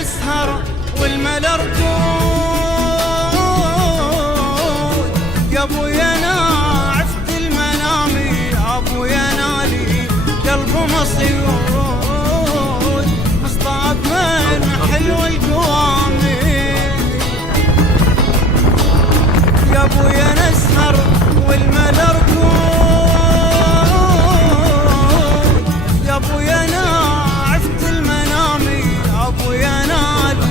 نسهر والملا ركود، يا ابويا انا عفت المنامي، ابويا نالي قلب مصيود، مصطاب من حلو القوامي. يا ابويا نسهر والملا ركود، يا ابويا انا عفت المنامي، ابويا نالي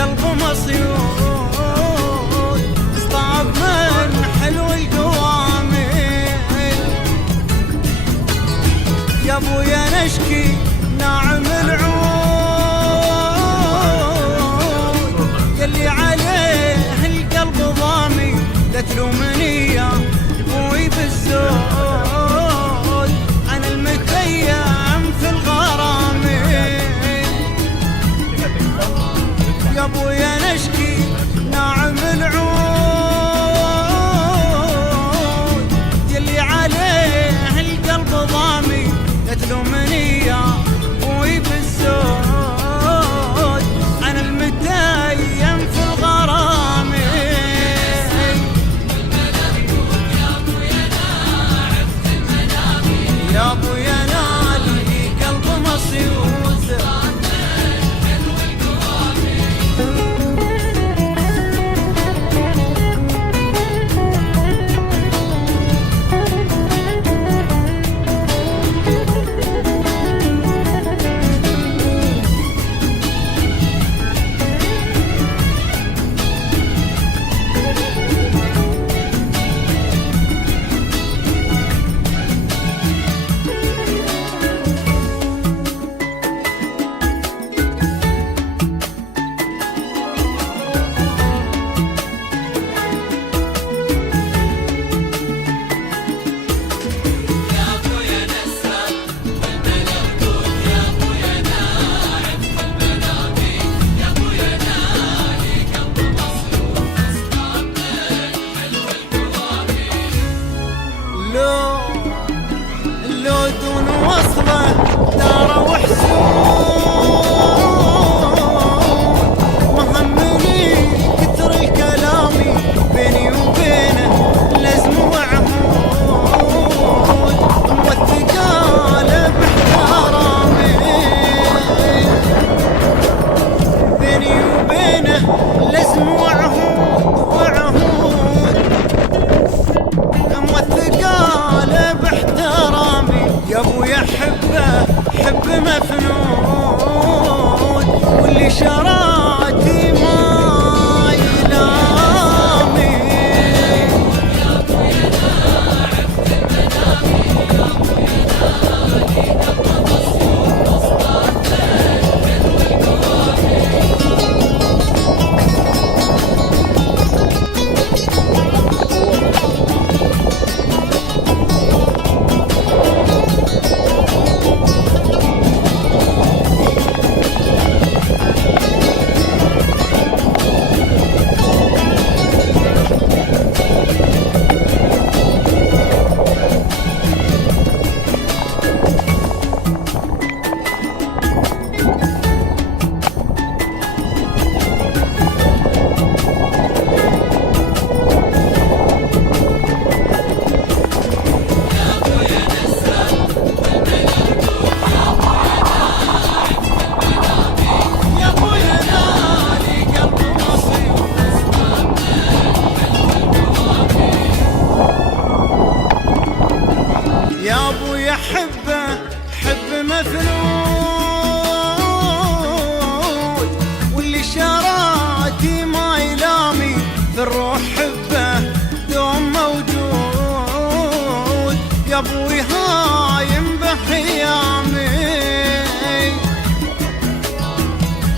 قلب مصيود، مصطاب من حلو القوامي. يا ابويا نشكي ناعم العود، يلي عليه القلب ضامي، لا تلومني يا ابوي بالزود، انا المتيم في الغرام. يا ابويا نشكي ناعم العود، يلي عليه القلب ضامي، لا تلومني يا ابوي بالزود، انا المتيم في الغرام. يا ابويا نالي قلب مصيود، لو دون وصله داره وحسود، مهمني كثر الكلامي بيني وبينه لازم وعهود، والثقاله باحترامي بيني وبينه لازم وعهود، والثقاله باحترامي. يا ابويا حبه حب مفنون، واللي شراتي ما يلامي. يا ابويا انا عفت منامي، يا ابويا نالي قلب مصيود، مصطاب حلو القوامي. مفلوج، واللي شراتي ما يلامي في الروح حبه دوم موجود. يا ابوي هايم بخيامي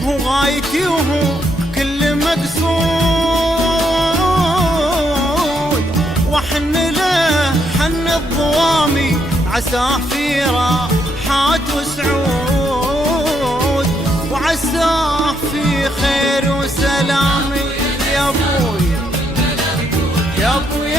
هو غايتي وهو كل مقصود، وحن له حن الضوامي عساه في راحات وسعود، وعساه في خير وسلامي. يا ابوي يا ابوي